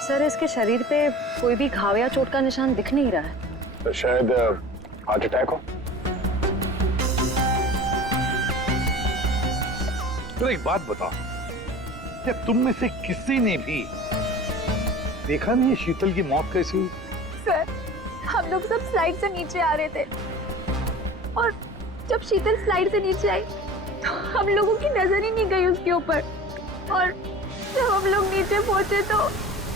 Sir इसके शरीर पे कोई भी घाव या चोट का निशान दिख नहीं रहा है। तो शायद हार्ट अटैक हो। तो एक बात बताओ, क्या तुम में से किसी ने भी देखा नहीं है शीतल की मौत कैसी हुई? सर हम लोग सब स्लाइड से नीचे आ रहे थे और जब शीतल स्लाइड से नीचे आई तो हम लोगों की नजर ही नहीं गई उसके ऊपर, और जब हम लोग नीचे पहुंचे तो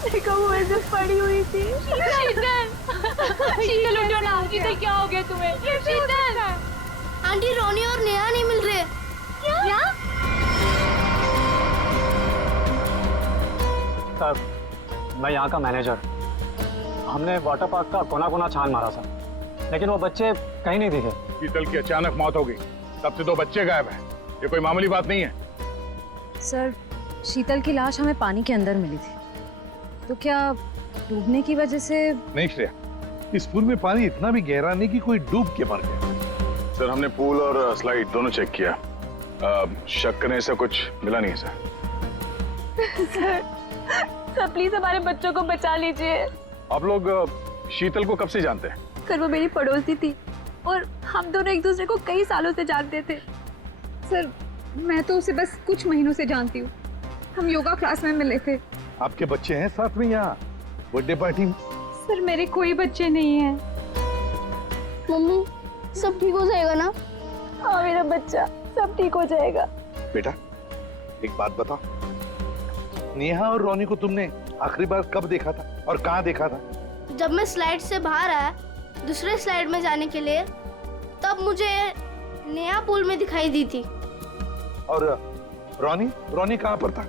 देखा वो ऐसे पड़ी हुई थी। शीतल शीतल उठो ना, शीतल क्या हो गया तुम्हें? शीतल आंटी रोनी और नेहा नहीं मिल रहे। क्या? सर मैं यहाँ का मैनेजर। हमने वाटर पार्क का कोना कोना छान मारा सर, लेकिन वो बच्चे कहीं नहीं दिखे। शीतल की अचानक मौत हो गई, तब से 2 बच्चे गायब हैं। ये कोई मामूली बात नहीं है। सर शीतल की लाश हमें पानी के अंदर मिली थी, तो क्या डूबने की वजह से? नहीं श्रेया, इस पूल में पानी इतना भी गहरा नहीं कि कोई डूब के मर गया। सर हमने पूल और स्लाइड दोनों चेक किया, शक करने से कुछ मिला नहीं है सर। सर प्लीज हमारे बच्चों को बचा लीजिए। आप लोग शीतल को कब से जानते हैं? सर वो मेरी पड़ोसी थी और हम दोनों एक दूसरे को कई सालों से जानते थे। सर मैं तो उसे बस कुछ महीनों से जानती हूँ, हम योगा क्लास में मिले थे। आपके बच्चे हैं साथ में यहाँ बर्थडे पार्टी में? सर मेरे कोई बच्चे नहीं हैं। मम्मी सब ठीक हो जाएगा ना? हाँ मेरा बच्चा, सब ठीक हो जाएगा। बेटा एक बात बताओ, नेहा और रोनी को तुमने आखिरी बार कब देखा था और कहाँ देखा था? जब मैं स्लाइड से बाहर आया दूसरे स्लाइड में जाने के लिए, तब मुझे नेहा पूल में दिखाई दी थी। और रोनी कहाँ पर था?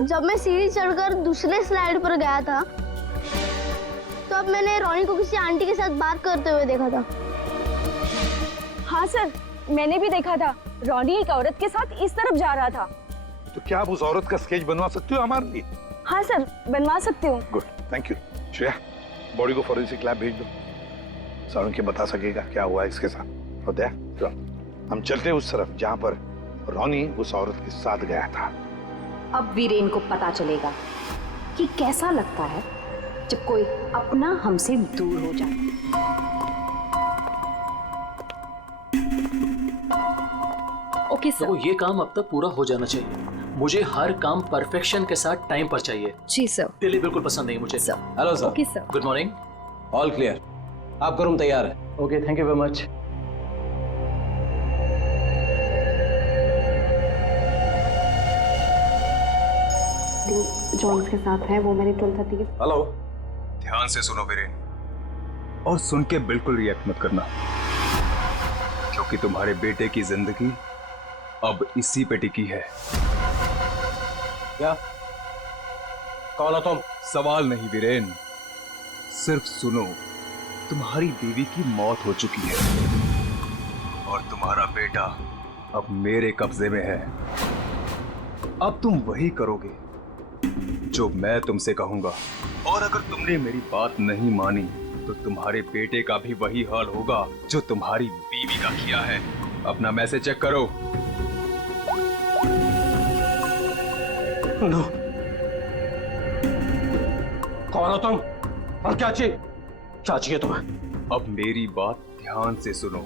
जब मैं सीढ़ी चढ़कर दूसरे स्लाइड पर गया था तब मैंने रोनी को किसी आंटी के साथ बात करते हुए देखा था। हाँ सर मैंने भी देखा था, रोनी एक औरत के साथ इस तरफ जा रहा था। तो क्या आप उस औरत का स्केच बनवा सकते हो हमारे लिए? हाँ सर बनवा सकती हूँ। Good, thank you. Shreya body को फॉरेंसिक लैब भेज दो, सारुण के बता सकेगा क्या हुआ इसके साथ। और दया तो हम चलते हैं उस तरफ जहाँ पर रोनी उस औरत के साथ गया था। अब वीरेन को पता चलेगा कि कैसा लगता है जब कोई अपना हमसे दूर हो जाए। ओके तो ये काम अब तक पूरा हो जाना चाहिए। मुझे हर काम परफेक्शन के साथ टाइम पर चाहिए। जी सर। डिले बिल्कुल पसंद नहीं मुझे। Hello sir. Okay sir. Good morning. All clear, आपका रूम तैयार है। Okay thank you very much. Johns के साथ है वो मैंने 12:30 के। हेलो। ध्यान से सुनो वीरेन, और सुन के बिल्कुल रिएक्ट मत करना, क्योंकि तुम्हारे बेटे की जिंदगी अब इसी पे टिकी है। क्या? कौन हो तुम? सवाल नहीं वीरेन, सिर्फ सुनो। तुम्हारी बीवी की मौत हो चुकी है और तुम्हारा बेटा अब मेरे कब्जे में है। अब तुम वही करोगे जो मैं तुमसे कहूंगा, और अगर तुमने मेरी बात नहीं मानी तो तुम्हारे बेटे का भी वही हाल होगा जो तुम्हारी बीवी का किया है। अपना मैसेज चेक करो। नो। कौन हो तुम और क्या चाहिए तुम्हें? अब मेरी बात ध्यान से सुनो।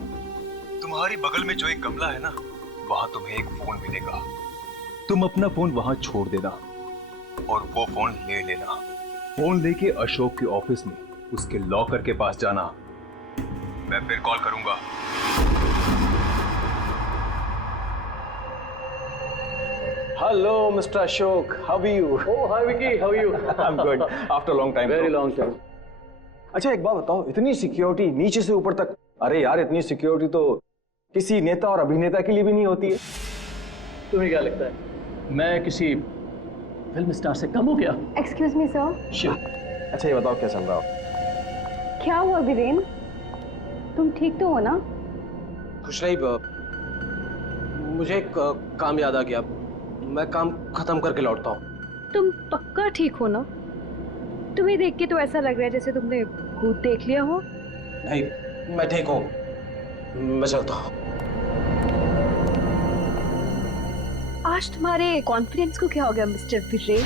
तुम्हारी बगल में जो एक गमला है ना, वहां तुम्हें एक फोन मिलेगा। तुम अपना फोन वहां छोड़ देना और वो फोन ले लेना। फोन लेके अशोक के ऑफिस में उसके लॉकर के पास जाना। मैं फिर कॉल करूंगा। Hello mister Ashok, how are you? Oh hi Vicky, how are you? I am good after long time. Very long time. अच्छा एक बात बताओ, इतनी सिक्योरिटी नीचे से ऊपर तक? अरे यार इतनी सिक्योरिटी तो किसी नेता और अभिनेता के लिए भी नहीं होती है। तुम्हें क्या लगता है मैं किसी फिल्म स्टार से कम हूँ क्या? Excuse me sir. अच्छा ये बताओ क्या चल रहा हो? क्या हुआ वीरेन, तुम ठीक तो हो ना? खुश रही। मुझे एक काम याद आ गया, मैं काम खत्म करके लौटता हूँ। तुम पक्का ठीक हो ना? तुम्हें देख के तो ऐसा लग रहा है जैसे तुमने भूत देख लिया हो। नहीं मैं ठीक हूँ, मैं चलता हूँ। आज तुम्हारे कॉन्फिडेंस को क्या हो गया मिस्टर वीरेन?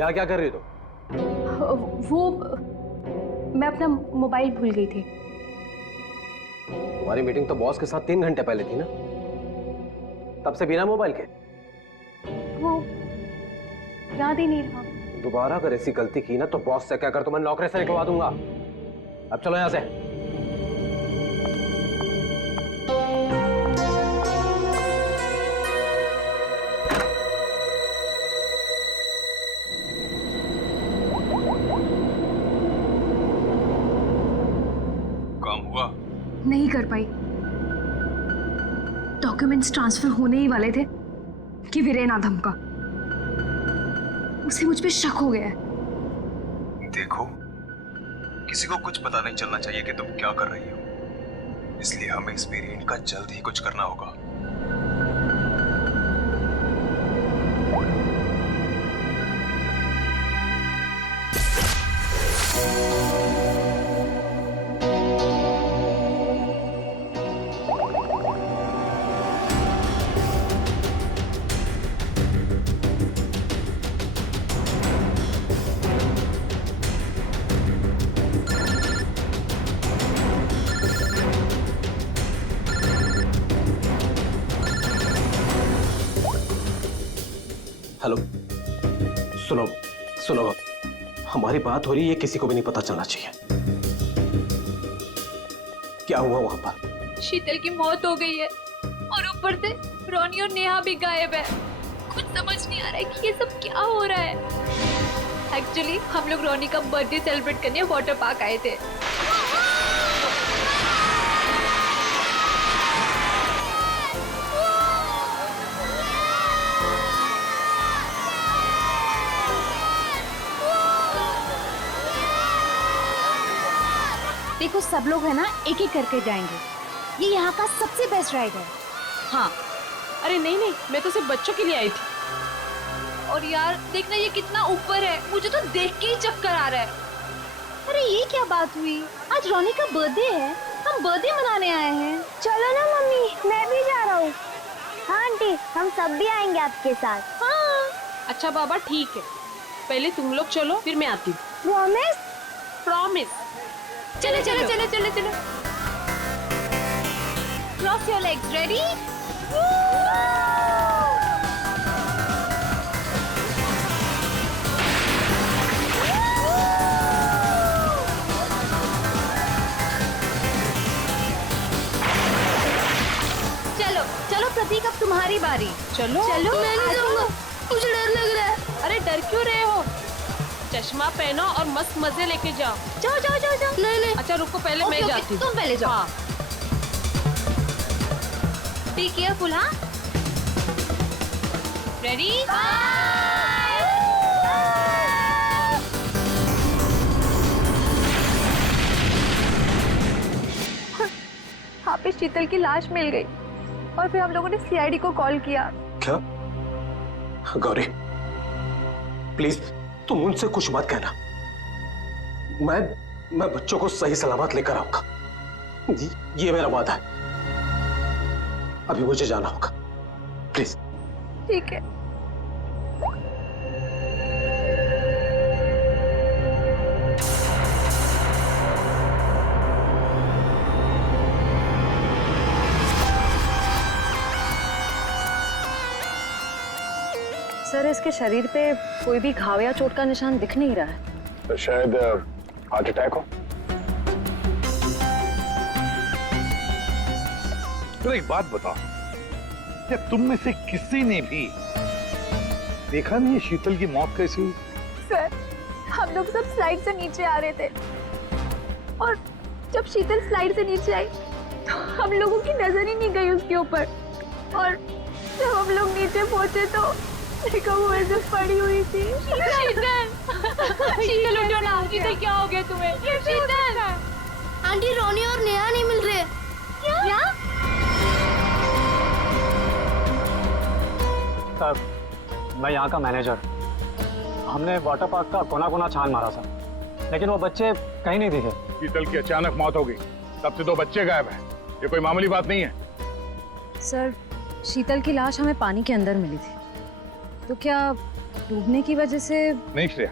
यहाँ क्या कर रही हो? वो मैं अपना मोबाइल भूल गई थी। तुम्हारी मीटिंग तो बॉस के साथ 3 घंटे पहले थी ना, तब से बिना मोबाइल के? वो याद ही नहीं रहा। दोबारा अगर ऐसी गलती की ना तो बॉस से कहकर तुम्हें नौकरी से निकलवा दूंगा। अब चलो यहाँ से। काम हुआ? नहीं कर पाई। डॉक्यूमेंट्स ट्रांसफर होने ही वाले थे कि वीरेन आधम का उसे मुझ पे शक हो गया है। देखो, किसी को कुछ पता नहीं चलना चाहिए कि तुम क्या कर रही हो, इसलिए हमें इस वेरिएंट का जल्द ही कुछ करना होगा। हेलो, सुनो सुनो, हमारी बात हो रही है, किसी को भी नहीं पता चलना चाहिए। क्या हुआ वहां पर? शीतल की मौत हो गई है और ऊपर से रोनी और नेहा भी गायब है। कुछ समझ नहीं आ रहा है कि ये सब क्या हो रहा है। एक्चुअली हम लोग रोनी का बर्थडे सेलिब्रेट करने वाटर पार्क आए थे। देखो सब लोग है ना, एक एक करके जाएंगे। ये यहाँ का सबसे बेस्ट राइड है। हाँ। अरे नहीं नहीं, मैं तो सिर्फ बच्चों के लिए आई थी। और यार देखना ये कितना ऊपर है, मुझे तो देख के ही चक्कर आ रहा है। अरे ये क्या बात हुई? आज रोनी का बर्थडे है, हम बर्थडे मनाने आए हैं। चलो ना मम्मी, मैं भी जा रहा हूँ। हाँ आंटी, हम सब भी आएंगे आपके साथ। हाँ। अच्छा बाबा ठीक है, पहले तुम लोग चलो फिर मैं आती हूँ। प्रॉमिस? प्रॉमिस। चलो चलो चलो चलो चलो। Cross your legs, ready? चलो चलो प्रतीक, अब तुम्हारी बारी। चलो चलो, मैं नहीं जाऊंगा, मुझे डर लग रहा है। अरे डर क्यों रहे हो? चश्मा पहनो और मस्त मजे लेके जाओ। जाओ जाओ जाओ जाओ। नहीं नहीं, अच्छा रुको, पहले मैं ओके, जाती हूँ। तुम पहले जाओ। हाँ। बी केयरफुल, हाँ? रेडी? वहाँ पे शीतल की लाश मिल गई और फिर हम लोगों ने सीआईडी को कॉल किया। क्या? गौरी, प्लीज तुम उनसे कुछ मत कहना। मैं बच्चों को सही सलामत लेकर आऊंगा, ये मेरा वादा है। अभी मुझे जाना होगा, प्लीज। ठीक है। सर, इसके शरीर पे कोई भी घाव या चोट का निशान दिख नहीं रहा है। तो शायद हार्ट अटैक हो। तो एक बात बताओ, क्या तुम में से किसी ने भी देखा नहीं है शीतल की मौत कैसी हुई? सर, हम लोग सब स्लाइड से नीचे आ रहे थे और जब शीतल स्लाइड से नीचे आई तो हम लोगों की नजर ही नहीं गई उसके ऊपर। और जब हम लोग नीचे पहुंचे तो देखो वो ऐसे पड़ी हुई थी। शीतल, शीतल उठो ना। शीतल क्या हो गया तुम्हें? शीतल, आंटी रोनी और नेहा नहीं मिल रहे। क्या? सर, मैं यहाँ का मैनेजर। हमने वाटर पार्क का कोना कोना छान मारा सर, लेकिन वो बच्चे कहीं नहीं दिखे। शीतल की अचानक मौत हो गई, तब से 2 बच्चे गायब हैं। ये कोई मामूली बात नहीं है। सर, शीतल की लाश हमें पानी के अंदर मिली थी, तो क्या डूबने की वजह से। नहीं श्रेया,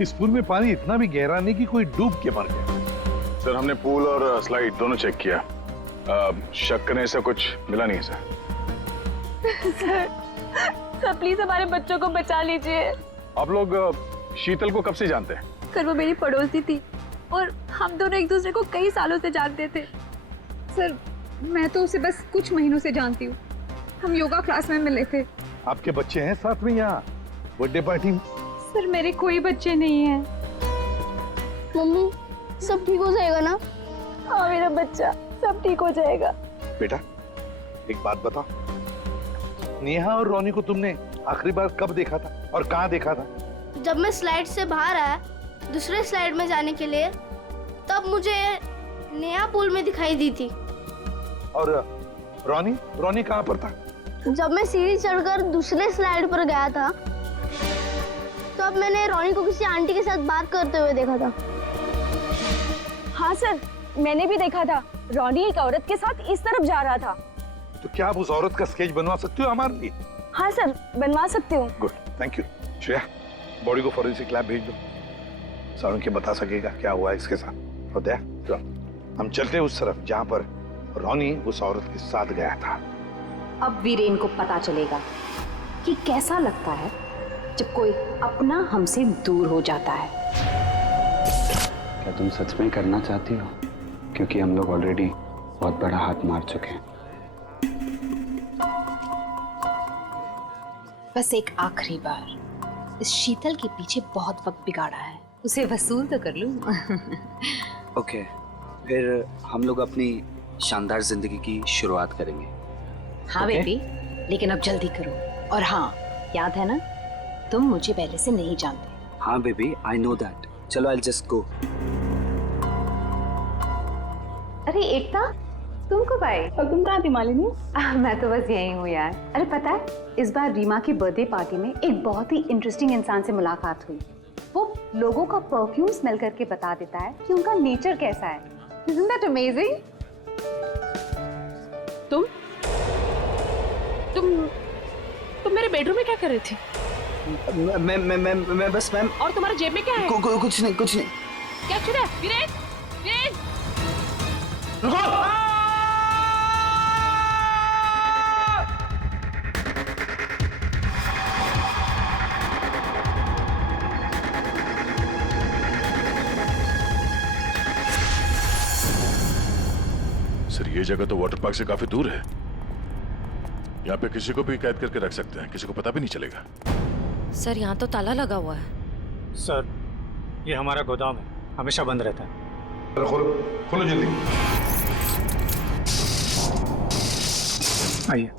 इस पूल में पानी इतना भी गहरा नहीं कि कोई डूब के मर गया। सर हमने पूल और स्लाइड दोनों चेक किया, शक करने से कुछ मिला नहीं है सर। सर प्लीज हमारे बच्चों को बचा लीजिए। आप लोग शीतल को कब से जानते हैं? सर वो मेरी पड़ोसी थी और हम दोनों एक दूसरे को कई सालों से जानते थे। सर मैं तो उसे बस कुछ महीनों से जानती हूँ, हम योगा क्लास में मिले थे। आपके बच्चे हैं साथ में यहाँ बर्थडे पार्टी में? सर मेरे कोई बच्चे नहीं हैं। मम्मी सब ठीक हो जाएगा ना? हाँ मेरा बच्चा, सब ठीक हो जाएगा। बेटा एक बात बताओ, नेहा और रोनी को तुमने आखिरी बार कब देखा था और कहाँ देखा था? जब मैं स्लाइड से बाहर आया दूसरे स्लाइड में जाने के लिए, तब मुझे नया पूल में दिखाई दी थी। और रोनी कहाँ पर था? जब मैं सीढ़ी चढ़कर दूसरे स्लाइड पर गया था, तब मैंने रोनी को किसी आंटी के साथ बात करते हुए देखा था। हाँ सर मैंने भी देखा था, रोनी एक औरत के साथ इस तरफ जा रहा था। तो क्या आप उस औरत का स्केच बनवा सकते हो हमारे लिए? हाँ सर बनवा सकती हूँ। Good, thank you. Shreya body को फॉरेंसिक लैब भेज दो, सारुण के बता सकेगा क्या हुआ है इसके साथ। और दया हम चलते हैं उस तरफ जहाँ पर रोनी उस औरत के साथ गया था। अब वीरेन को पता चलेगा कि कैसा लगता है जब कोई अपना हमसे दूर हो जाता है। क्या तुम सच में करना चाहती हो? क्योंकि हम लोग ऑलरेडी बहुत बड़ा हाथ मार चुके हैं। बस एक आखिरी बार इस शीतल के पीछे बहुत वक्त बिगाड़ा है, उसे वसूल तो कर लूं। ओके, फिर हम लोग अपनी शानदार जिंदगी की शुरुआत करेंगे। हाँ बेबी, लेकिन अब जल्दी करो। और हाँ याद है ना, तुम मुझे पहले से नहीं जानते। हाँ बेबी, आई नो दैट। चलो आई जस्ट गो। अरे एकता, तुम कब आए? और तुम कहाँ थी मालिनी? मैं तो बस यही हूँ यार। अरे पता है, इस बार रीमा की बर्थडे पार्टी में एक बहुत ही इंटरेस्टिंग इंसान से मुलाकात हुई। वो लोगों का परफ्यूम स्मेल करके बता देता है कि उनका नेचर कैसा है। Isn't that amazing? तुम मेरे बेडरूम में क्या कर रही थी? मैं बस मैम। और तुम्हारे जेब में क्या है? कुछ नहीं। क्या चुरा है? वीरेन, वीरेन! सर ये जगह तो वाटर पार्क से काफी दूर है, यहाँ पे किसी को भी कैद करके रख सकते हैं, किसी को पता भी नहीं चलेगा। सर यहाँ तो ताला लगा हुआ है। सर ये हमारा गोदाम है, हमेशा बंद रहता है। खोलो जल्दी। आइए।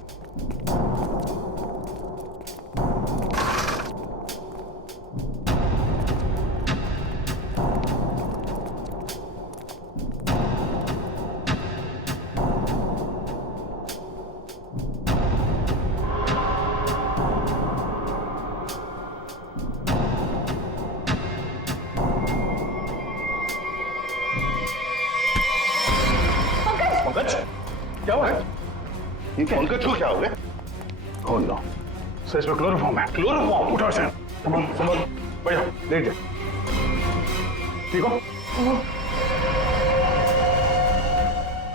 पंकज क्या हुआ है? पंकज को क्या हो गया? ओह नो, सर इसमें क्लोरोफॉर्म है। क्लोरोफॉर्म? उठो इसे। संभल, भैया लेट जा। ठीक हो?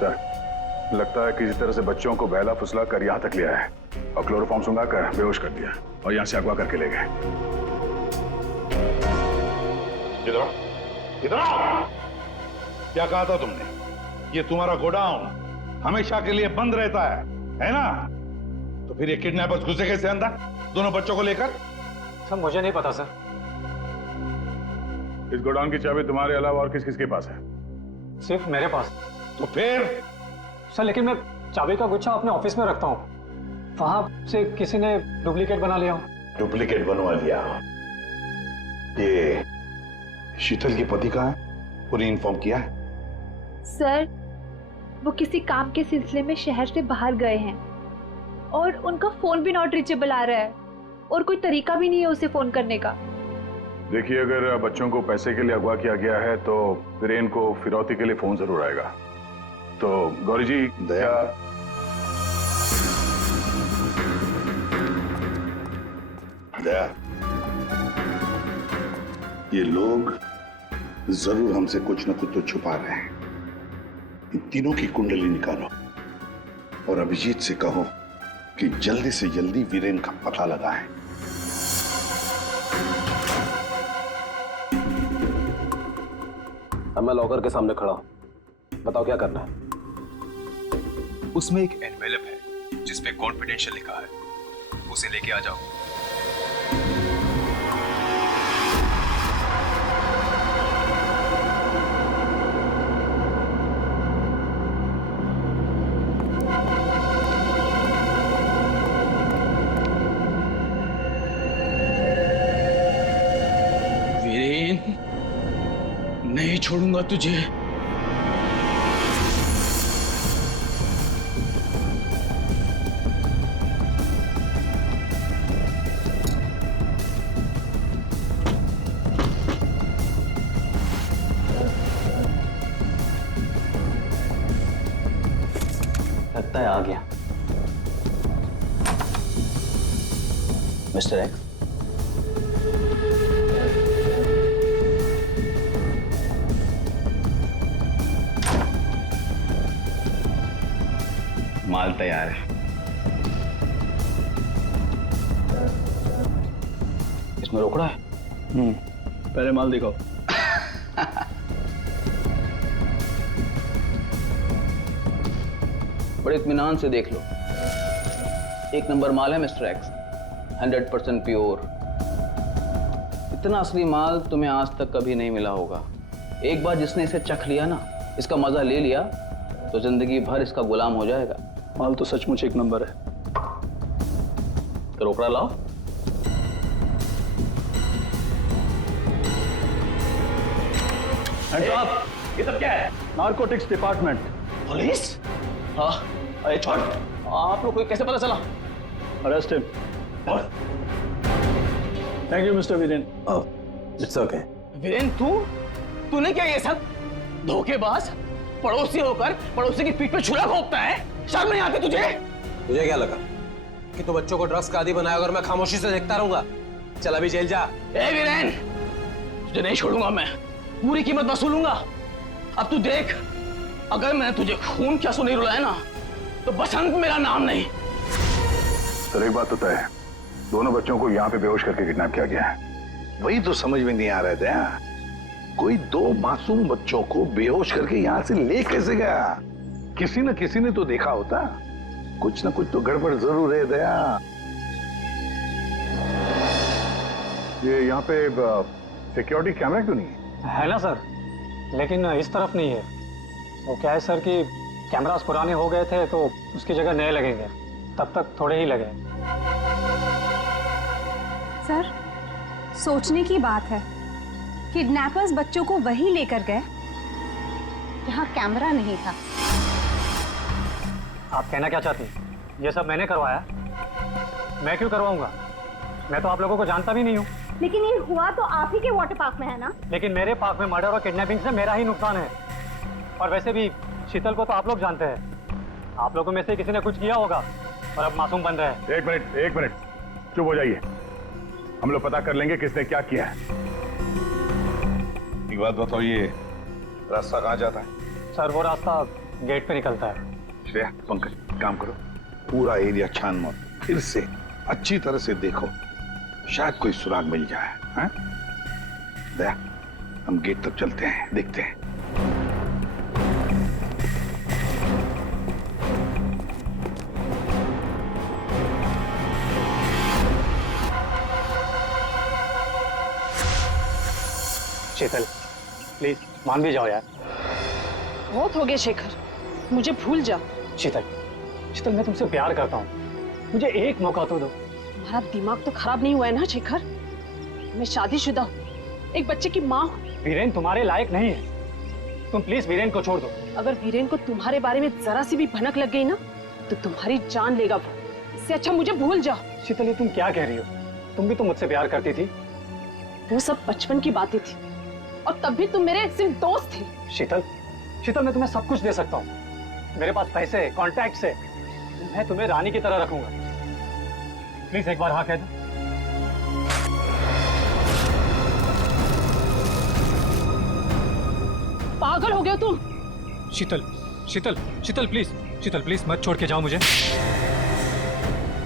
सर लगता है किसी तरह से बच्चों को बहला फुसला कर यहाँ तक लिया है और क्लोरोफॉर्म सुंघा कर बेहोश कर दिया और यहाँ से अगवा करके ले गए। इधर आओ। क्या कहा था तुमने? ये तुम्हारा गोडाउन हमेशा के लिए बंद रहता है ना? तो फिर ये किडनैपर्स घुसे कैसे अंदर दोनों बच्चों को लेकर? सर मुझे नहीं पता सर। इस गोडाउन की चाबी तुम्हारे अलावा और किस किस के पास है? सिर्फ मेरे पास। तो फिर? सर लेकिन मैं चाबी का गुच्छा अपने ऑफिस में रखता हूँ, वहां से किसी ने डुप्लीकेट बना लिया। डुप्लीकेट बनवा लिया? ये शीतल के पति का है? पूरी इन्फॉर्म किया है? सर वो किसी काम के सिलसिले में शहर से बाहर गए हैं और उनका फोन भी नॉट रीचेबल आ रहा है और कोई तरीका भी नहीं है उसे फोन करने का। देखिए अगर बच्चों को पैसे के लिए अगवा किया गया है तो वीरेन को फिरौती के लिए फोन जरूर आएगा। तो गौरी जी दया दया ये लोग जरूर हमसे कुछ न कुछ तो छुपा रहे हैं। इन तीनों की कुंडली निकालो और अभिजीत से कहो कि जल्दी से जल्दी वीरेन का पता लगाएं। अब मैं लॉकर के सामने खड़ा हूं, बताओ क्या करना है। उसमें एक एनवेलप है जिसपे कॉन्फिडेंशियल लिखा है, उसे लेके आ जाओ। वीरेन, नहीं छोड़ूंगा तुझे। लगता है आ गया मिस्टर एक्स। माल तैयार है। इसमें रोकड़ा है। पहले माल दिखाओ। बड़े इत्मीनान से देख लो, एक नंबर माल है मिस्टर एक्स, 100% प्योर। इतना असली माल तुम्हें आज तक कभी नहीं मिला होगा। एक बार जिसने इसे चख लिया ना, इसका मजा ले लिया, तो जिंदगी भर इसका गुलाम हो जाएगा। माल तो सचमुच एक नंबर है। तो रोकड़ा लाओ। ये सब क्या है? Narcotics department. पुलिस? हाँ, अरे छोड़, आप लोग को कैसे पता चला? Arrest him. Thank you mister Viren. It's okay. Viren, तूने क्या ये सब? धोखेबाज, पड़ोसी होकर पड़ोसी की पीठ पे छुरा घोंपता है। शर्म नहीं आती तुझे? तुझे क्या लगा कि तू बच्चों को ड्रग्स का आदी बनाया और मैं खामोशी से देखता रहूंगा? चल अभी जेल जा। ए वीरेन, तुझे नहीं छोड़ूंगा मैं, पूरी कीमत वसूलूंगा। अब तू देख, अगर मैंने तुझे खून क्या सुनी रुलाया ना, तो बसंत मेरा नाम नहीं। सर एक बात तो तय है, दोनों बच्चों को यहाँ पे बेहोश करके किडनैप किया गया है। वही तो समझ में नहीं आ रहा था, कोई दो मासूम बच्चों को बेहोश करके यहाँ से ले कैसे गया? किसी न किसी ने तो देखा होता। कुछ न कुछ तो गड़बड़ जरूर है दया। ये यहाँ पे सिक्योरिटी कैमरा क्यों नहीं है? है ना सर, लेकिन इस तरफ नहीं है। वो क्या है सर कि कैमरास पुराने हो गए थे तो उसकी जगह नए लगेंगे, तब तक थोड़े ही लगे। सर, सोचने की बात है, किडनैपर्स बच्चों को वहीं लेकर गए जहां कैमरा नहीं था। आप कहना क्या चाहती? ये सब मैंने करवाया? मैं क्यों करवाऊंगा? मैं तो आप लोगों को जानता भी नहीं हूँ। लेकिन ये हुआ तो आप ही के वाटर पार्क में है ना? लेकिन मेरे पार्क में मर्डर और किडनैपिंग से मेरा ही नुकसान है। और वैसे भी शीतल को तो आप लोग जानते हैं। आप लोगों में से किसी ने कुछ किया होगा और अब मासूम बन रहे हैं। एक मिनट, चुप हो जाइए। हम लोग पता कर लेंगे किसने क्या किया है। एक बात बताओ, ये रास्ता कहाँ जाता है? सर वो रास्ता गेट पे निकलता है। श्रेया, पंकज, काम करो, पूरा एरिया छान मारो, फिर से अच्छी तरह से देखो, शायद कोई सुराग मिल जाए। हाँ? दया, हम गेट तक चलते हैं, देखते हैं। शीतल, प्लीज मान भी जाओ यार। बहुत हो गया शेखर, मुझे भूल जा। शीतल, शीतल मैं तुमसे प्यार करता हूँ, मुझे एक मौका तो दो। तुम्हारा दिमाग तो खराब नहीं हुआ है ना शेखर? मैं शादीशुदा हूँ, एक बच्चे की माँ हूँ। वीरेन तुम्हारे लायक नहीं है, तुम प्लीज वीरेन को छोड़ दो। अगर वीरेन को तुम्हारे बारे में जरा सी भी भनक लग गई ना, तो तुम्हारी जान लेगा वो। इससे अच्छा मुझे भूल जाओ। शीतल, ये तुम क्या कह रही हो? तुम भी तो मुझसे प्यार करती थी। वो सब बचपन की बातें थी, और तब भी तुम मेरे सिर्फ दोस्त थे। शीतल, शीतल मैं तुम्हें सब कुछ दे सकता हूँ, मेरे पास पैसे, कॉन्टैक्ट से मैं तुम्हें रानी की तरह रखूंगा। प्लीज एक बार हाँ कह दो। पागल हो गए हो तुम? शीतल, शीतल, शीतल प्लीज, शीतल प्लीज मत छोड़ के जाओ मुझे।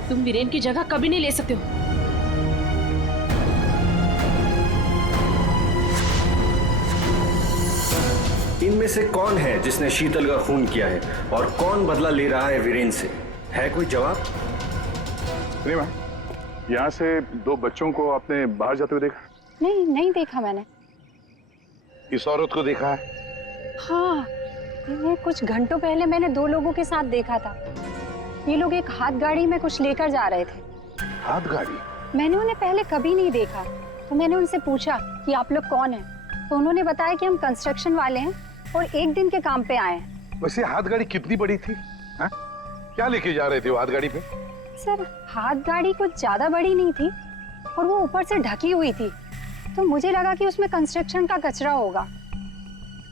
तुम वीरेन की जगह कभी नहीं ले सकते हो। इनमें से कौन है जिसने शीतल का खून किया है और कौन बदला ले रहा है वीरेन से? है कोई जवाब? रीमा, यहाँ से 2 बच्चों को आपने बाहर जाते हुए देखा? नहीं देखा मैंने। इस औरत को देखा है? हाँ, इन्हें कुछ घंटों पहले मैंने 2 लोगों के साथ देखा था। ये लोग एक हाथ गाड़ी में कुछ लेकर जा रहे थे। हाथ गाड़ी? मैंने उन्हें पहले कभी नहीं देखा, तो मैंने उनसे पूछा कि आप लोग कौन हैं, तो उन्होंने बताया कि हम कंस्ट्रक्शन वाले हैं और 1 दिन के काम पे आए हैं। वैसे हाथ गाड़ी कितनी बड़ी थी? हा? क्या लेके जा रहे थे वो हाथ गाड़ी पे? सर, हाथ गाड़ी कुछ ज्यादा बड़ी नहीं थी और वो ऊपर से ढकी हुई थी, तो मुझे लगा कि उसमें कंस्ट्रक्शन का कचरा होगा।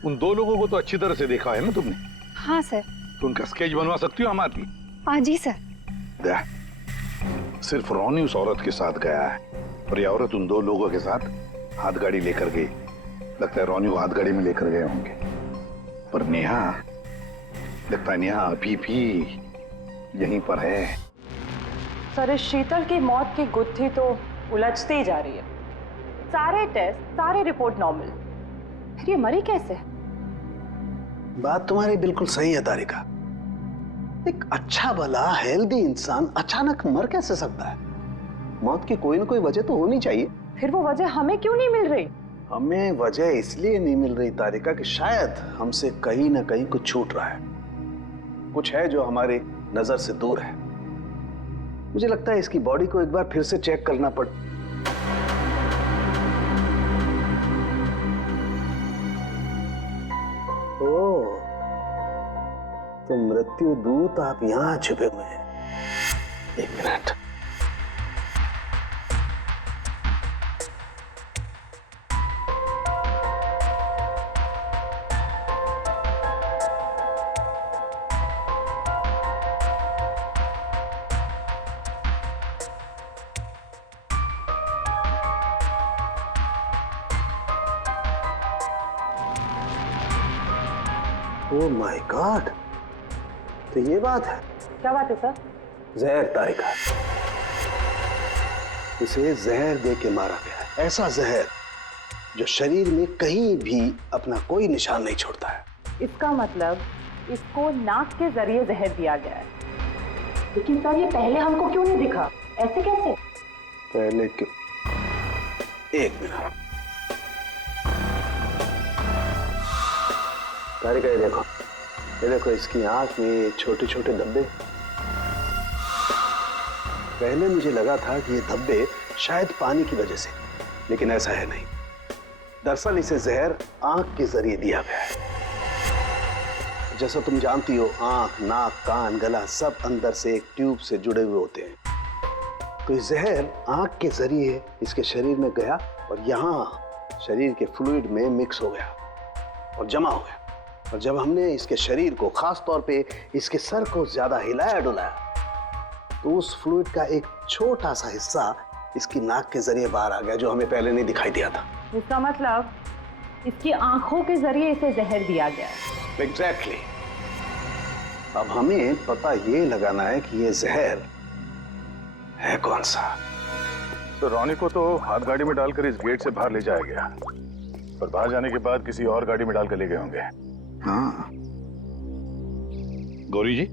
उन 2 लोगों को तो अच्छी तरह से देखा है ना तुमने? हाँ सर। तो उनका स्केच बनवा सकती हो हमारे लिए? हाँ जी सर। सिर्फ रॉनी उस औरत के साथ गया है और ये औरत उन 2 लोगों के साथ हाथ गाड़ी लेकर गई। लगता है रॉनी को हाथ गाड़ी में लेकर गए होंगे। पर नेहा, लगता है नेहा अभी भी यहीं पर है। सर, इस शीतल की मौत की गुत्थी तो उलझती ही जा रही है। सारे टेस्ट, सारी रिपोर्ट नॉर्मल, फिर ये मरी कैसे? बात तुम्हारी बिल्कुल सही है तारिका। एक अच्छा भला हेल्दी इंसान अचानक मर कैसे सकता है? मौत की कोई ना कोई वजह तो होनी चाहिए। फिर वो वजह हमें क्यों नहीं मिल रही? हमें वजह इसलिए नहीं मिल रही तारिका कि शायद हमसे कहीं ना कहीं कुछ छूट रहा है। कुछ है जो हमारी नजर से दूर है। मुझे लगता है इसकी बॉडी को एक बार फिर से चेक करना पड़। ओह, तो मृत्यु दूत आप यहां छुपे हुए हैं। 1 मिनट। ओह माय गॉड, तो ये बात है। क्या बात है सर? जहर तारिका, इसे जहर दे के मारा गया है। ऐसा जहर जो शरीर में कहीं भी अपना कोई निशान नहीं छोड़ता है। इसका मतलब इसको नाक के जरिए जहर दिया गया है। लेकिन सर, ये पहले हमको क्यों नहीं दिखा? ऐसे कैसे? पहले क्यों? 1 मिनट तारिका, ये देखो इसकी आंख में छोटे छोटे धब्बे। पहले मुझे लगा था कि ये धब्बे शायद पानी की वजह से, लेकिन ऐसा है नहीं। दरअसल इसे जहर आंख के जरिए दिया गया है। जैसा तुम जानती हो, आंख, नाक, कान, गला सब अंदर से एक ट्यूब से जुड़े हुए होते हैं। तो ये जहर आंख के जरिए इसके शरीर में गया और यहाँ शरीर के फ्लूइड में मिक्स हो गया और जमा हो गया। और जब हमने इसके शरीर को, खास तौर पे इसके सर को ज्यादा हिलाया डुलाया, तो उस फ्लूइड का एक छोटा सा हिस्सा इसकी नाक के जरिए बाहर आ गया, जो हमें पहले नहीं दिखाई दिया था। इसका मतलब इसकी आंखों के जरिए इसे जहर दिया गया है। एग्जैक्टली। अब हमें पता ये लगाना है कि ये जहर है कौन सा। तो रॉनी को तो हाथ गाड़ी में डालकर इस गेट से बाहर ले जाया गया, पर बाहर जाने के बाद किसी और गाड़ी में डालकर ले गए होंगे। हाँ। गौरी जी,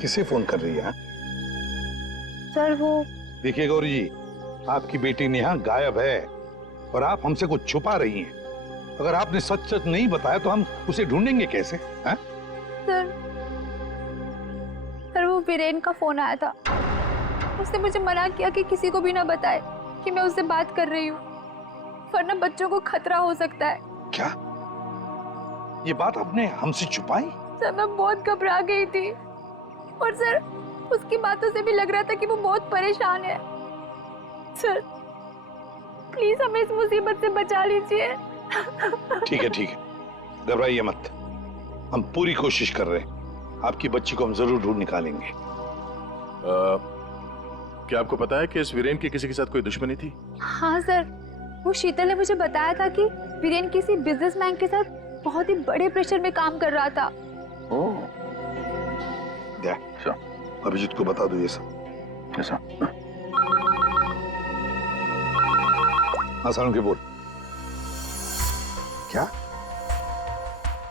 किसे फोन कर रही है? सर वो देखिए गौरी जी, आपकी बेटी नेहा गायब है और आप हमसे कुछ छुपा रही हैं। अगर आपने सच सच नहीं बताया तो हम उसे ढूंढेंगे कैसे? हैं? सर वो वीरेन का फोन आया था। उसने मुझे मना किया कि किसी को भी ना बताए कि मैं उससे बात कर रही हूँ, वरना बच्चों को खतरा हो सकता है। क्या ये बात आपने हमसे छुपाई? सर मैं बहुत घबरा गई थी और सर उसकी बातों से भी लग रहा था कि वो बहुत परेशान है। सर प्लीज हमें इस मुसीबत से बचा लीजिए। ठीक है, घबराइए मत, हम पूरी कोशिश कर रहे हैं। आपकी बच्ची को हम जरूर ढूंढ निकालेंगे। क्या आपको पता है कि इस वीरेन की किसी के साथ कोई दुश्मनी थी? हाँ सर, वो शीतल ने मुझे बताया था कि वीरेन किसी बिजनेसमैन के साथ बहुत ही बड़े प्रेशर में काम कर रहा था। अभिजीत को बता दो ये सब। कैसा? हाँ सालुंखे बोल। क्या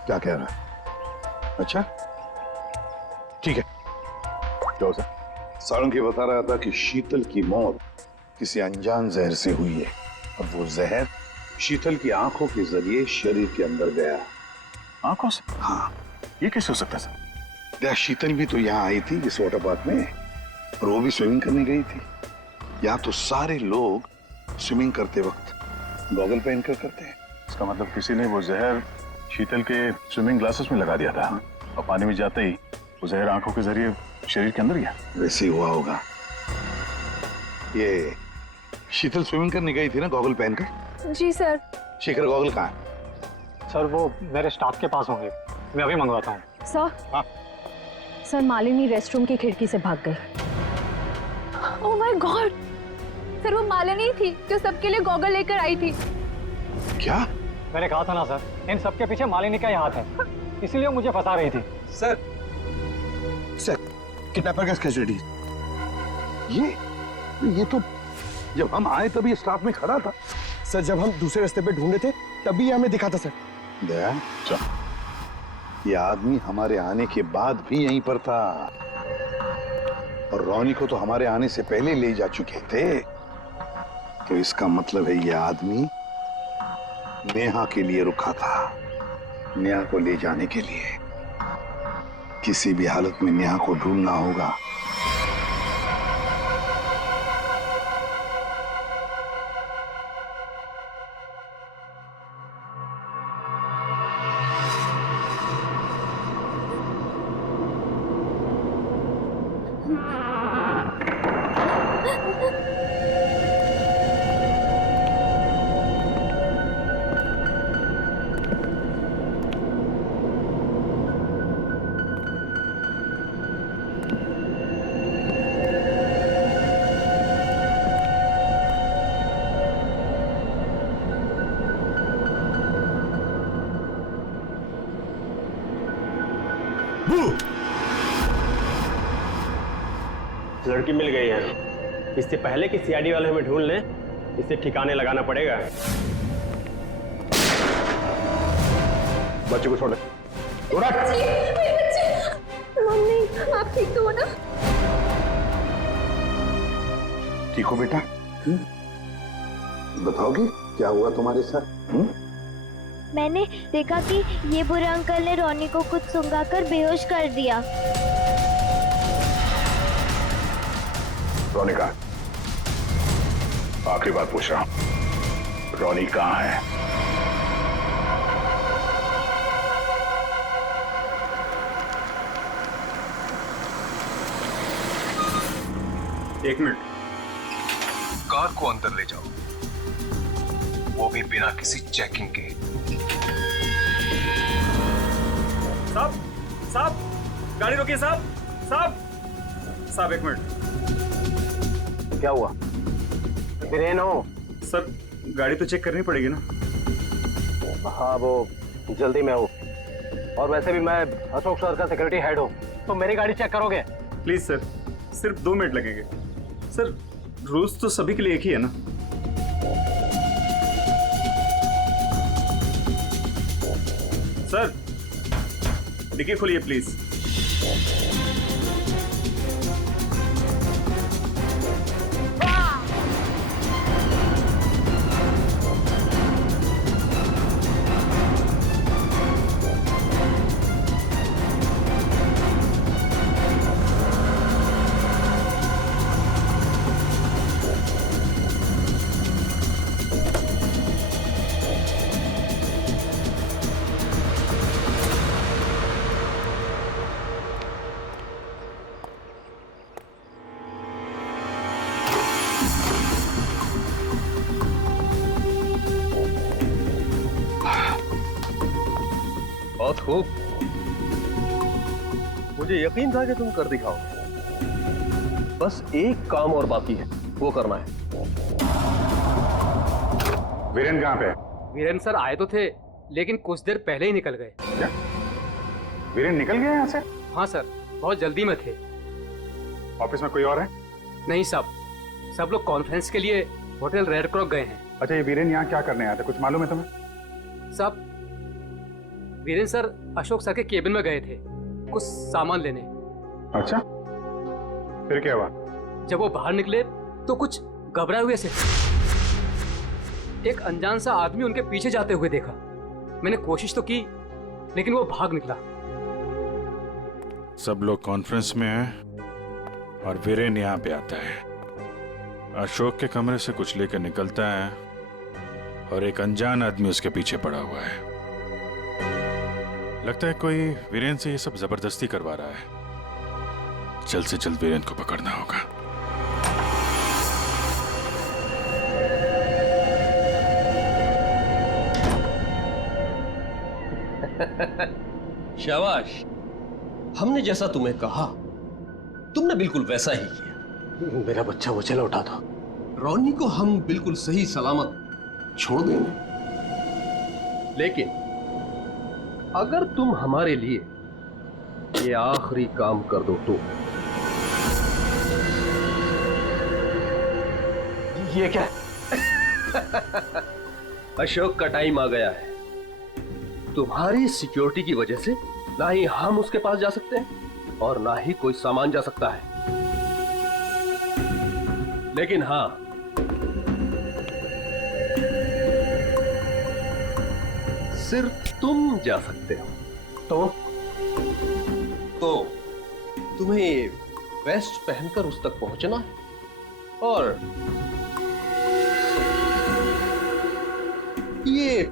क्या कह रहा है? अच्छा ठीक है। क्या हो सर? सालुंखे बता रहा था कि शीतल की मौत किसी अनजान जहर से हुई है और वो जहर शीतल की आंखों के जरिए शरीर के अंदर गया। आंखों से? हाँ। ये कैसे हो सकता है सर? क्या शीतल भी तो यहाँ आई थी इस वाटर पार्क में और वो भी स्विमिंग करने गई थी। यहाँ तो सारे लोग स्विमिंग करते वक्त गॉगल पहन कर करते हैं। इसका मतलब किसी ने वो जहर शीतल के स्विमिंग ग्लासेस में लगा दिया था और पानी में जाते ही वो जहर आंखों के जरिए शरीर के अंदर गया। वैसे ही हुआ होगा। ये शीतल स्विमिंग करने गई थी ना गॉगल पहनकर? जी सर। शेखर गॉगल कहाँ है? सर वो मेरे स्टाफ के पास होंगे, मैं अभी मंगवाता हूँ। सर। हाँ? सर मालिनी रेस्टरूम की खिड़की से भाग गई। ओह माय गॉड, सर वो मालिनी थी जो सबके लिए गॉगल लेकर आई थी। क्या? मैंने कहा था ना सर, इन सबके पीछे मालिनी का ही हाथ है, इसीलिए मुझे फंसा रही थी। सर किडनैपर का कैजुअलिटी। ये तो जब हम आए तभी स्टाफ में खड़ा था। सर जब हम दूसरे रास्ते पे ढूंढे थे तभी हमें दिखा था सर। दया, ये आदमी हमारे आने के बाद भी यहीं पर था और रोनी को तो हमारे आने से पहले ले जा चुके थे। तो इसका मतलब है ये आदमी नेहा के लिए रुका था, नेहा को ले जाने के लिए। किसी भी हालत में नेहा को ढूंढना होगा। लड़की मिल गई है। इससे पहले कि सीआईडी वाले हमें ढूंढ लें, इसे ठिकाने लगाना पड़ेगा। बच्चे को छोड़ दे। मम्मी आप ठीक तो हो ना? ठीक हो बेटा? बताओगे क्या हुआ तुम्हारे साथ? मैंने देखा कि ये बुरे अंकल ने रोनी को कुछ सुंघाकर बेहोश कर दिया। रोनी कहाँ? आखिरी बात पूछ रहा हूं, रोनी कहाँ है? एक मिनट। कार को अंदर ले जाओ, वो भी बिना किसी चेकिंग के। साहब, साहब, गाड़ी रोकिए साहब, साहब, साहब एक मिनट। क्या हुआ? वीरेन हो? सर गाड़ी तो चेक करनी पड़ेगी ना। हाँ वो जल्दी में हूँ, और वैसे भी मैं अशोक सर का सिक्योरिटी हेड हूँ, तो मेरी गाड़ी चेक करोगे? प्लीज सर, सिर्फ 2 मिनट लगेंगे। सर रूल्स तो सभी के लिए एक ही है ना। सर डिक्की खोलिए प्लीज। बहुत खूब, मुझे यकीन था कि तुम कर दिखाओ। बस एक काम और बाकी है, वो करना है। वीरेन कहाँ पे है? वीरेन सर आए तो थे, लेकिन कुछ देर पहले ही निकल गए। क्या? वीरेन निकल गया यहाँ से? हाँ सर, बहुत जल्दी में थे। ऑफिस में कोई और है? नहीं साहब, सब लोग कॉन्फ्रेंस के लिए होटल रेड क्रॉक गए हैं। अच्छा, ये वीरेन यहाँ क्या करने आया था, कुछ मालूम है तुम्हें? साहब, वीरेन सर अशोक सर के केबिन में गए थे कुछ सामान लेने। अच्छा, फिर क्या हुआ? जब वो बाहर निकले तो कुछ घबराए हुए से एक अनजान सा आदमी उनके पीछे जाते हुए देखा। मैंने कोशिश तो की, लेकिन वो भाग निकला। सब लोग कॉन्फ्रेंस में हैं और वीरेन यहाँ पे आता है। अशोक के कमरे से कुछ लेकर निकलता है और एक अनजान आदमी उसके पीछे पड़ा हुआ है। लगता है कोई वीरेन से ये सब जबरदस्ती करवा रहा है। जल्द से जल्द वीरेन को पकड़ना होगा। शाबाश, हमने जैसा तुम्हें कहा तुमने बिल्कुल वैसा ही किया। मेरा बच्चा वो चला उठा था। रॉनी को हम बिल्कुल सही सलामत छोड़ देंगे, लेकिन अगर तुम हमारे लिए ये आखिरी काम कर दो तो। ये क्या? अशोक का टाइम आ गया है। तुम्हारी सिक्योरिटी की वजह से ना ही हम उसके पास जा सकते हैं और ना ही कोई सामान जा सकता है। लेकिन हां, सिर्फ तुम जा सकते हो। तो तुम्हें वेस्ट पहनकर उस तक पहुंचना है और ये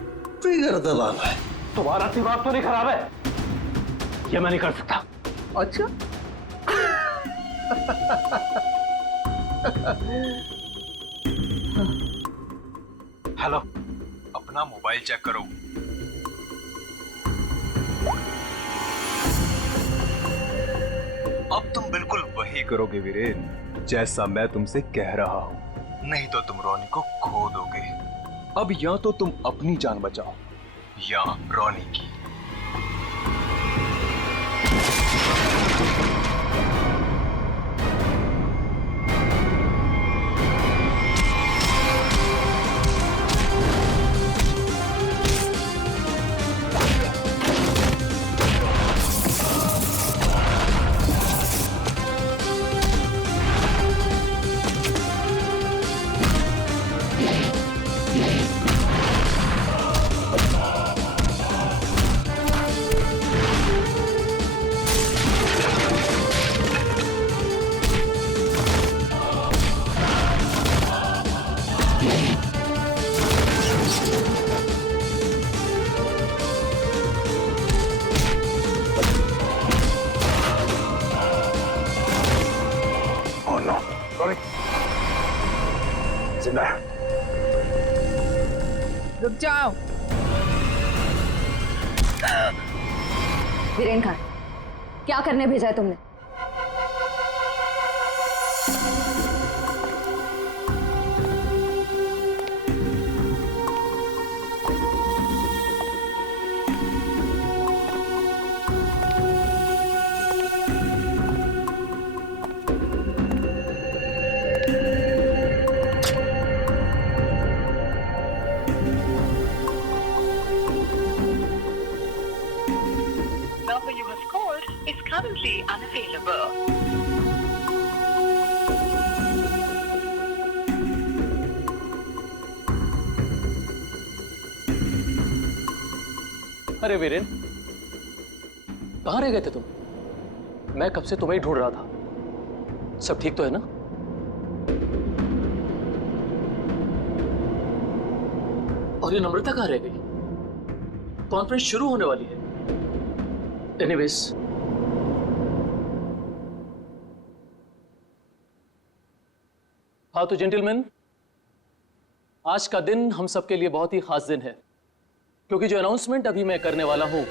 ट्रिगर दबाना है। तुम्हारा दिमाग तो नहीं खराब है? ये मैं नहीं कर सकता। अच्छा हेलो, अपना मोबाइल चेक करो। अब तुम बिल्कुल वही करोगे वीरेन, जैसा मैं तुमसे कह रहा हूं, नहीं तो तुम रॉनी को खो दोगे। अब या तो तुम अपनी जान बचाओ या रॉनी की। जिंदा है। रुक जाओ। वीरेन खान, क्या करने भेजा है तुमने? currently unavailable. अरे वीरेन, कहाँ रह गए थे तुम? मैं कब से तुम्हें ही ढूंढ रहा था। सब ठीक तो है ना? और ये नम्रता कहाँ रह गई? कॉन्फ्रेंस शुरू होने वाली है। एनीवेज, हाँ तो जेंटलमैन, आज का दिन हम सबके लिए बहुत ही खास दिन है, क्योंकि जो अनाउंसमेंट अभी मैं करने वाला हूं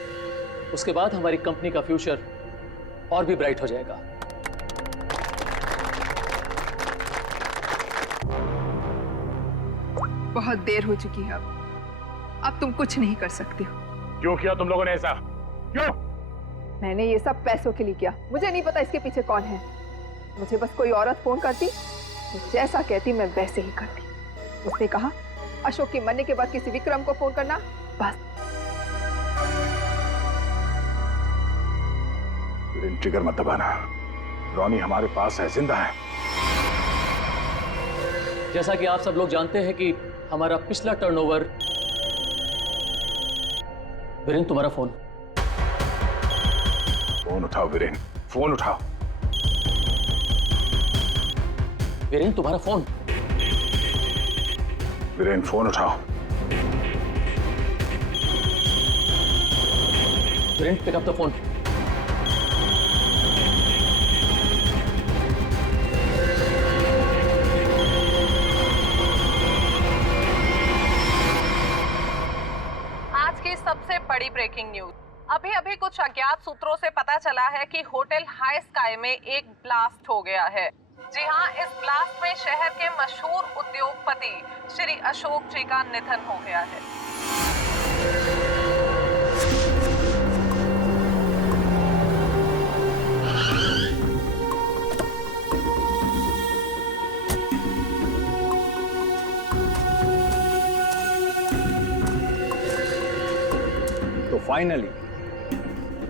उसके बाद हमारी कंपनी का फ्यूचर और भी ब्राइट हो जाएगा। बहुत देर हो चुकी है। अब तुम कुछ नहीं कर सकते हो। क्यों किया तुम लोगों ने ऐसा? क्यों? मैंने ये सब पैसों के लिए किया। मुझे नहीं पता इसके पीछे कौन है। मुझे बस कोई औरत फोन करती, तो जैसा कहती मैं वैसे ही करती। उसने कहा अशोक के मरने के बाद किसी विक्रम को फोन करना, बस। ट्रिगर मत दबाना। रॉनी हमारे पास है, जिंदा है। जैसा कि आप सब लोग जानते हैं कि हमारा पिछला टर्नओवर। वीरेन, तुम्हारा फोन। फोन उठाओ वीरेन, फोन उठाओ। वीरेन, तुम्हारा फोन। वीरेन, फोन उठाओ। Viren, pick up the phone. आज की सबसे बड़ी ब्रेकिंग न्यूज। अभी अभी कुछ अज्ञात सूत्रों से पता चला है कि होटल हाई स्काई में एक ब्लास्ट हो गया है। जी हां, इस ब्लास्ट में शहर के मशहूर उद्योगपति श्री अशोक जी का निधन हो गया है। तो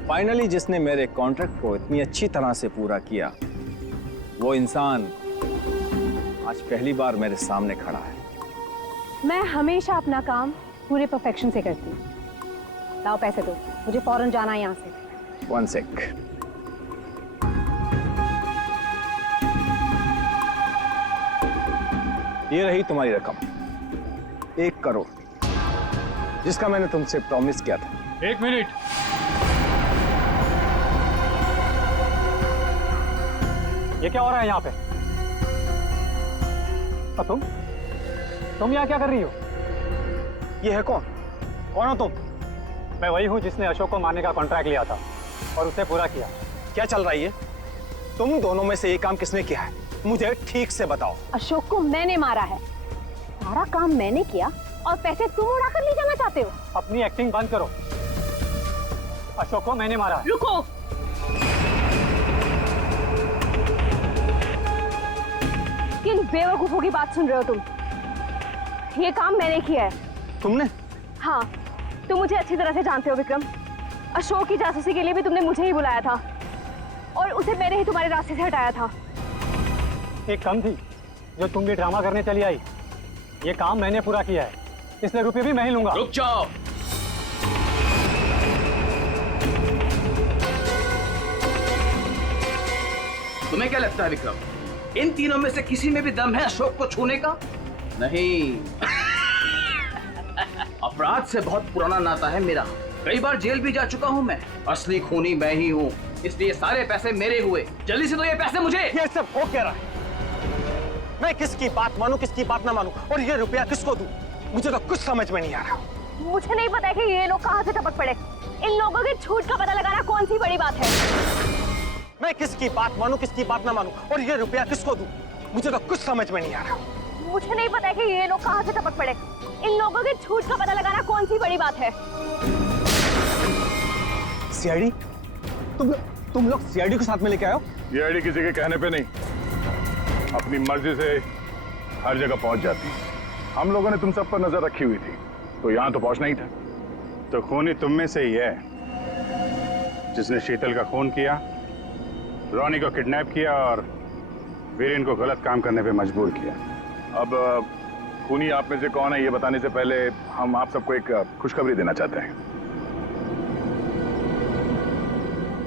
फाइनली जिसने मेरे कॉन्ट्रैक्ट को इतनी अच्छी तरह से पूरा किया, वो इंसान आज पहली बार मेरे सामने खड़ा है। मैं हमेशा अपना काम पूरे परफेक्शन से करती हूँ। लाओ पैसे दो, मुझे फौरन जाना है यहाँ से। 1 सेक। ये रही तुम्हारी रकम, 1 करोड़, जिसका मैंने तुमसे प्रॉमिस किया था। 1 मिनट। ये क्या हो रहा है यहाँ पे? और तुम यहाँ क्या कर रही हो? ये है कौन? कौन हो तुम? मैं वही हूँ जिसने अशोक को मारने का कॉन्ट्रैक्ट लिया था और उसे पूरा किया। क्या चल रहा है ये? तुम दोनों में से ये काम किसने किया है? मुझे ठीक से बताओ। अशोक को मैंने मारा है, सारा काम मैंने किया और पैसे तुम उड़ाकर ले जाना चाहते हो। अपनी एक्टिंग बंद करो। अशोक को मैंने मारा। रुको, किन बेवकूफों की बात सुन रहे हो तुम? ये काम मैंने किया है। तुमने? हाँ, तुम मुझे अच्छी तरह से जानते हो विक्रम। अशोक की जासूसी के लिए भी तुमने मुझे ही बुलाया था और उसे मैंने ही तुम्हारे रास्ते से हटाया था। एक कम थी जो तुम भी ड्रामा करने चली आई। ये काम मैंने पूरा किया है, इसलिए रुपये भी मैं ही लूंगा। रुक जाओ। तुम्हें क्या लगता है विक्रम, इन तीनों में से किसी में भी दम है अशोक को छूने का? नहीं। अपराध से बहुत पुराना नाता है मेरा, कई बार जेल भी जा चुका हूँ मैं। असली खूनी मैं ही हूँ, इसलिए सारे पैसे मेरे हुए। जल्दी से दो ये पैसे मुझे। ये सब हो क्या रहा है? मैं किसकी बात मानूं, किसकी बात ना मानूं, और ये रुपया किसको दूं? मुझे तो कुछ समझ में नहीं आ रहा। मुझे नहीं पता कि ये लोग कहाँ से टपक पड़े। इन लोगों के झूठ का पता लगाना कौन सी बड़ी बात है? मैं किसकी बात मानूं, किसकी बात ना मानूं, और ये रुपया किसको दूं? मुझे तो कुछ समझ में नहीं आ रहा। मुझे नहीं पता कि ये लोग कहाँ से टपक पड़े। इन लोगों के झूठ का पता लगाना कौन सी बड़ी बात है? सीआईडी? तुम लोग सीआईडी को साथ में लेके आए हो? सीआईडी किसी के कहने पे नहीं, अपनी मर्जी से हर जगह पहुंच जाती है। हम लोगों ने तुम सब पर नजर रखी हुई थी, तो यहाँ तो पहुंचना ही था। तो खूनी तुम में से ही है जिसने शीतल का खून किया, रॉनी को किडनैप किया और वीरेन को गलत काम करने पे मजबूर किया। अब खूनी आप में से कौन है ये बताने से पहले हम आप सबको एक खुशखबरी देना चाहते हैं।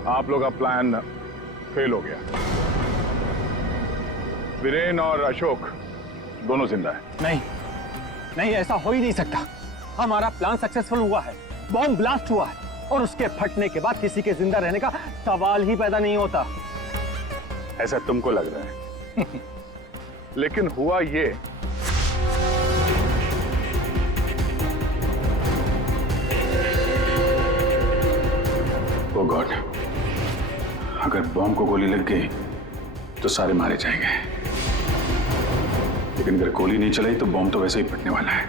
आप लोग का प्लान फेल हो गया। वीरेन और अशोक दोनों जिंदा है। नहीं, ऐसा हो ही नहीं सकता। हमारा प्लान सक्सेसफुल हुआ है, बॉम्ब ब्लास्ट हुआ है, और उसके फटने के बाद किसी के जिंदा रहने का सवाल ही पैदा नहीं होता। ऐसा तुमको लग रहा है। लेकिन हुआ ये, ओ गॉड, अगर बॉम्ब को गोली लग गई तो सारे मारे जाएंगे। लेकिन अगर गोली नहीं चलाई तो बॉम्ब तो वैसे ही फटने वाला है।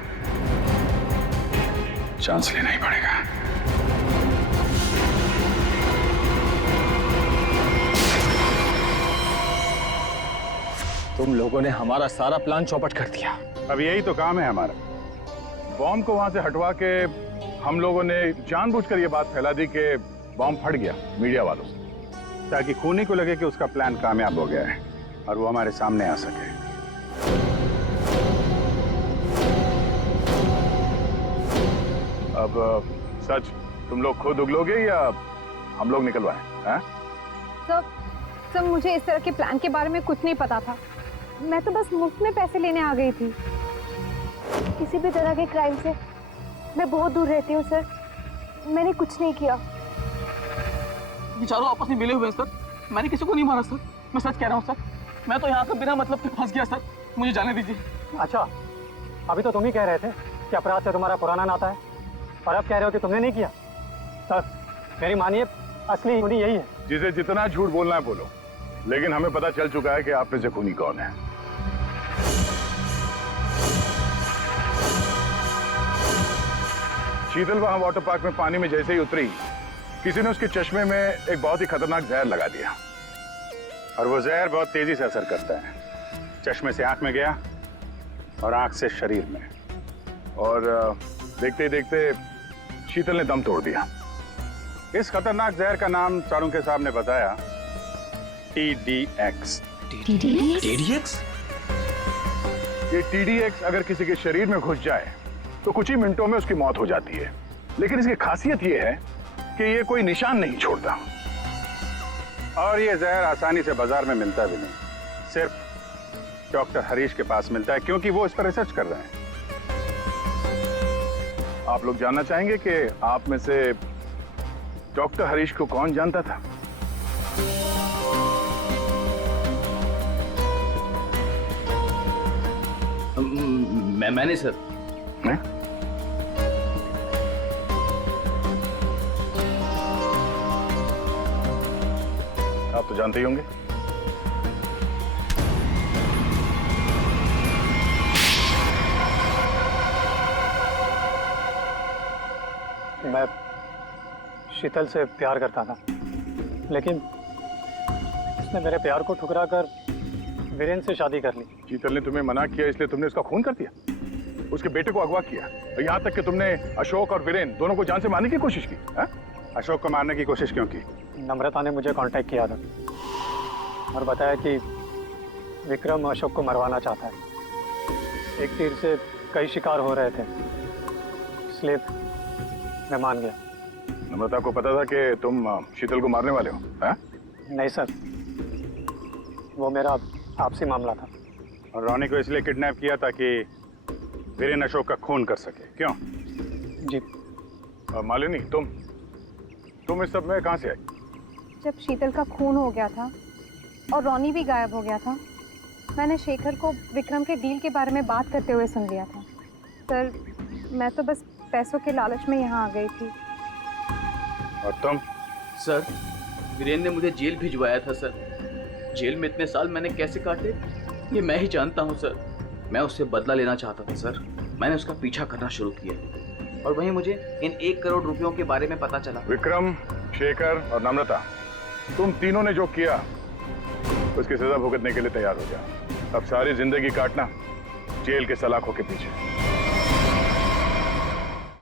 चांस लेना ही पड़ेगा। तुम लोगों ने हमारा सारा प्लान चौपट कर दिया। अब यही तो काम है हमारा। बॉम्ब को वहां से हटवा के हम लोगों ने जानबूझकर ये बात फैला दी कि बॉम्ब फट गया मीडिया वालों से, ताकि खूनी को लगे कि उसका प्लान कामयाब हो गया है और वो हमारे सामने आ सके। अब सच तुम लोग खुद उगलोगे या हम लोग निकलवाएं? हैं? सर मुझे इस तरह के प्लान के बारे में कुछ नहीं पता था। मैं तो बस मुफ्त में पैसे लेने आ गई थी। किसी भी तरह के क्राइम से मैं बहुत दूर रहती हूँ सर। मैंने कुछ नहीं किया। ये चारों आपस में मिले हुए हैं सर। मैंने किसी को नहीं मारा सर। मैं सच कह रहा हूँ सर। मैं तो यहाँ पे बिना मतलब के फंस गया सर। मुझे जाने दीजिए। अच्छा, अभी तो तुम ही कह रहे थे कि अपराध से तुम्हारा पुराना नाता है, और अब कह रहे हो कि तुमने नहीं किया। सर मेरी मानिए, असली खूनी यही है। जिसे जितना झूठ बोलना है बोलो, लेकिन हमें पता चल चुका है कि आप में से खूनी कौन है। शीतल वहां वाटर पार्क में पानी में जैसे ही उतरी, किसी ने उसके चश्मे में एक बहुत ही खतरनाक जहर लगा दिया, और वो जहर बहुत तेजी से असर करता है। चश्मे से आंख में गया और आंख से शरीर में, और देखते ही देखते शीतल ने दम तोड़ दिया। इस खतरनाक जहर का नाम चारों के सामने बताया TDX। TDX? ये TDX अगर किसी के शरीर में घुस जाए तो कुछ ही मिनटों में उसकी मौत हो जाती है, लेकिन इसकी खासियत ये है कि ये कोई निशान नहीं छोड़ता, और ये जहर आसानी से बाजार में मिलता भी नहीं। सिर्फ डॉक्टर हरीश के पास मिलता है, क्योंकि वो इस पर रिसर्च कर रहे हैं। आप लोग जानना चाहेंगे कि आप में से डॉक्टर हरीश को कौन जानता था? मैंने सर। मैं? आप तो जानते ही होंगे। मैं शीतल से प्यार करता था, लेकिन उसने मेरे प्यार को ठुकरा कर वीरेंद्र से शादी कर ली। शीतल ने तुम्हें मना किया, इसलिए तुमने उसका खून कर दिया, उसके बेटे को अगवा किया, और यहाँ तक कि तुमने अशोक और वीरेंद्र दोनों को जान से मारने की कोशिश की। है? अशोक को मारने की कोशिश क्यों की? नम्रता ने मुझे कांटेक्ट किया था और बताया कि विक्रम अशोक को मरवाना चाहता है। एक तीर से कई शिकार हो रहे थे, इसलिए मैं मान गया। नम्रता को पता था कि तुम शीतल को मारने वाले हो? है? नहीं सर, वो मेरा आपसी मामला था। और रोनी को इसलिए किडनैप किया ताकि वीरेंद्र अशोक का खून कर सके, क्यों? जी। और मालिनी, तुम इस सब में कहाँ से आई? जब शीतल का खून हो गया था और रोनी भी गायब हो गया था, मैंने शेखर को विक्रम के डील के बारे में बात करते हुए सुन लिया था। सर मैं तो बस पैसों के लालच में यहाँ आ गई थी। और तुम? सर वीरेंद्र ने मुझे जेल भिजवाया था सर। जेल में इतने साल मैंने कैसे काटे ये मैं ही जानता हूँ सर। मैं उससे बदला लेना चाहता था सर। मैंने उसका पीछा करना शुरू किया, और वहीं मुझे इन 1 करोड़ रुपयों के बारे में पता चला। विक्रम, शेखर और नम्रता, तुम तीनों ने जो किया उसकी सजा भुगतने के लिए तैयार हो जाओ। अब सारी जिंदगी काटना जेल के सलाखों के पीछे।